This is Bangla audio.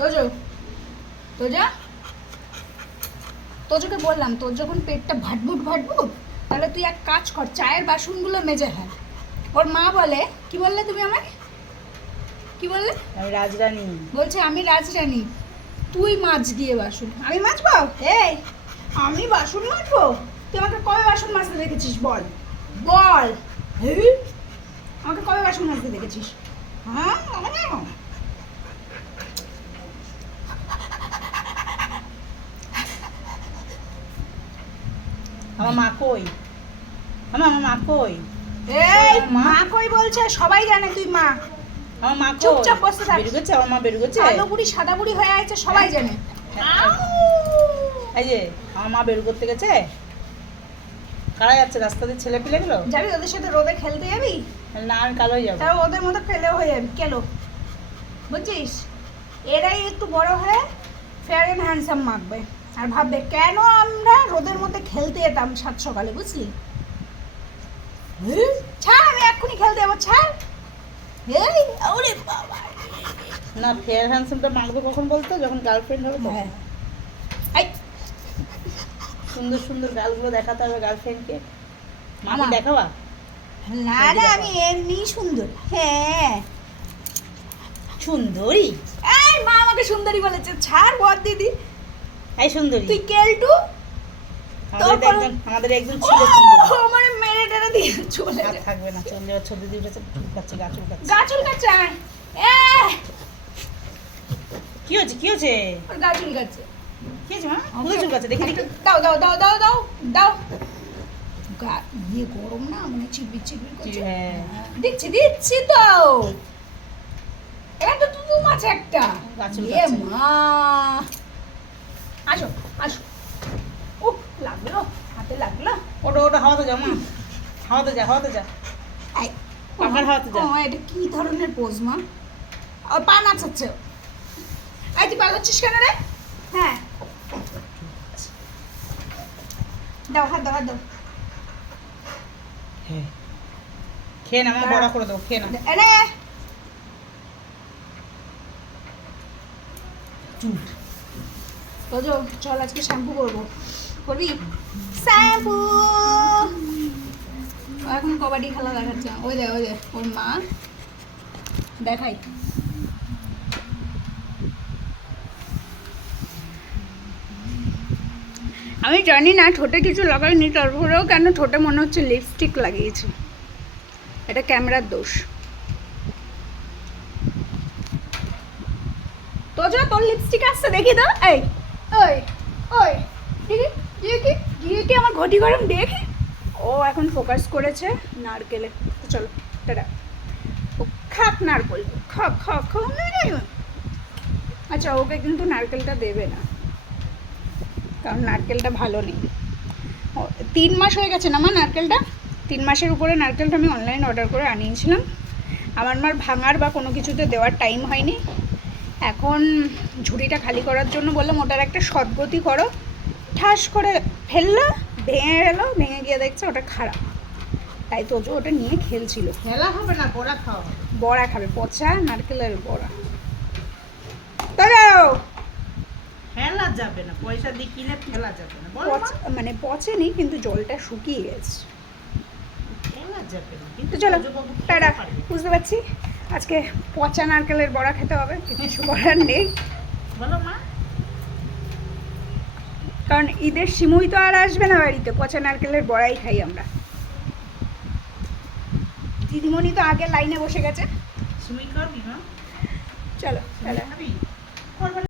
তোজো তোজা তোজোকে বললাম তোর যখন পেটটা ভাটভুট ভাটভুট তাহলে তুই এক কাজ কর, চায়ের বাসনগুলো মেজে ফেল। ওর মা বলে, কি বললে তুমি আমায়, কি বললে? আমি রাজরানী। বলছে আমি রাজরানী, তুই মাছ দিয়ে বাসন, আমি মাজবো? এই আমি বাসন মাজবো? তুই আমাকে কবে বাসন মাজতে দেখেছিস বল বল? আমাকে কবে বাসন মাজতে দেখেছিস? হ্যাঁ আমার মা কই? আমার মা কই? এই মা কই বলছে? সবাই জানে তুই মা। আমার মা কই? চুপচাপ বসে থাক। বের গেছে, আমার মা বের গেছে। কালো বুড়ি সাদা বুড়ি হয়ে আছে, সবাই জানে। এই যে আমার মা বের করতে গেছে। কারা যাচ্ছে রাস্তা দিয়ে? ছেলে পিলে গুলো যাবি ওদের সাথে রোদে খেলতে যাবি? না, আমি কালো হয়ে যাবো। তাও ওদের মতো ফেলে হয়ে যাবি কেন বুঝছিস? এরাই একটু বড় হয়ে ফেয়ার অ্যান্ড হ্যান্ডসাম মাখবে আর ভাববে কেন আমরা রোদের মধ্যে খেলতে যেতাম সাত সকালে, বুঝলি? ছাড়, আমি এক্ষুনি খেলতে যাবো, ছাড়। এই ওরে বাবা, না, ফেয়ার হ্যান্ডসামটা মাখবো কখন বলতো? যখন গার্লফ্রেন্ড হবে তখন। হ্যাঁ। এই সুন্দর সুন্দর গালগুলো দেখাতে হবে গার্লফ্রেন্ডকে। মাকে আমার? দেখাবা? না না, আমি এমনি সুন্দর। হ্যাঁ সুন্দরী? এই মা আমাকে সুন্দরী বলেছে, ছাড় বল দিদি। এই সুন্দরী তুই কেলটু, আমাদের একজন ছিল সুন্দরী। আমার মেরে টেরে দিয়ে চলে আর যায়। থাকবে না, চলে যাওয়ার ছবি দিয়ে উঠেছে, চুলকাচ্ছে, গা চুলকাচ্ছে। গা চুলকাচ্ছে। কি হয়েছে, কি হয়েছে, ওর গা চুলকাচ্ছে। কি হয়েছে মা? কোথায় চুলকাচ্ছে দেখি দেখি। দাও দাও দাও দাও দাও দাও। গা ইয়ে গরম না, মানে চিবির চিবির করছে। হ্যাঁ। দিচ্ছি দিচ্ছি তো। এটা তো তুই মাছ একটা। গা এ চুলকাচ্ছে। মা, আসো আসো। ও লাগলো, হাতে লাগলো। ওটা ওটা হাওয়াতে যাও মা, হাওয়াতে যা, হাওয়াতে যা। এই পাখার হাওয়াতে যা। ও এটা কি ধরনের পোজ মা? ও পা নাচাচ্ছে। এই তুই পা করছিস কেন রে? হ্যাঁ দাও, হাত দাও, হাত দাও। হ্যাঁ, খেয়ে না মা, বড়া করে দেবো, খেয়ে না। এনে চুল তোজো চল আজকে শ্যাম্পু করবো, করবি শ্যাম্পু? এখন কবাডি খেলা দেখাচ্ছে, ওই দে ওই দে ওর মা দেখাই। আমি জানি না ঠোঁটে কিছু লাগাইনি, তারপরেও কেন ঠোঁটে মনে হচ্ছে লিপস্টিক লাগিয়েছে। এটা ক্যামেরার দোষ। তোজো তোর লিপস্টিক আসছে দেখি তো। এই ওই ওই দেখি দেখি দেখি আমার ঘটি গরম দেখে। ও এখন ফোকাস করেছে নারকেলে। তো চলো টাটা। ও খাক নারকেল, খাক খাক খাক। আচ্ছা ওকে কিন্তু নারকেলটা দেবে না, কারণ নারকেলটা ভালো নেই। 3 মাস হয়ে গেছে না মা নারকেলটা? 3 মাসের উপরে নারকেলটা আমি অনলাইন অর্ডার করে আনিয়েছিলাম। আমার মার ভাঙার বা কোনো কিছুতে দেওয়ার টাইম হয়নি। এখন ঝুড়িটা খালি করার জন্য বললাম ওটার একটা সদ্গতি করো। ঠাস করে ফেললো, ভেঙে গেল, ভেঙে গিয়ে দেখছে ওটা খারাপ। তাই তোজো ওটা নিয়ে খেলছিল। খেলা হবে না, বড়া খাওয়া হবে। বড়া খাবে, পচা নারকেলের বড়া। তাও ফেলা যাবে না, পয়সা দিয়ে কিনে ফেলা যাবে না, বলো মা। মানে পচেনি, কিন্তু জলটা শুকিয়ে গেছে। ফেলা যাবে না, তো কিন্তু চলো সূর্যবাবু খেতে টাটা। পারবে। বুঝতে পারছি আজকে পচা নারকেলের বড়া খেতে হবে, কিছু করার নেই। বলো মা। কারণ ঈদের সিমুই তো আর আসবে না বাড়িতে, পচা নারকেলের বড়াই খাই আমরা। দিদিমণি তো আগে লাইনে বসে গেছে। সিমুই করবি মা? চলো টাটা। খাবি? করবে না।